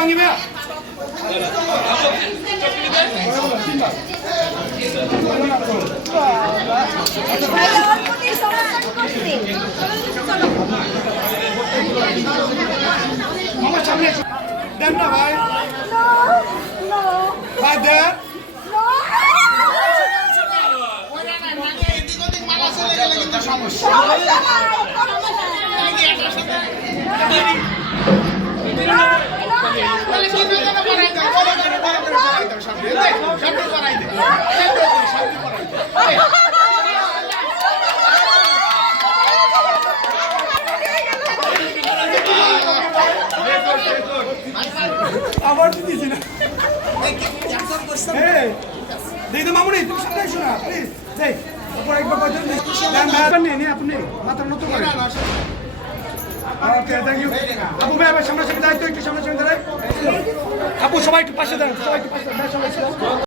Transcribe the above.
ভাঙিবে আমার সামনে দেন না ভাই ভাই দেন আবার দিয়েছি না দিদি তো মামুনি তুমি সামনে এসো না প্লিজ যাই উপর একবার কয়জন নিয়ে আপনি মাথার মতো করে ওকে থ্যাংক ইউ আপু ভাই আমার সামনে দায়িত্ব একটু সামনে দাঁড়ায় আপু সবাই একটু পাশে দাঁড়ান সবাই একটু পাশে দাঁড়ান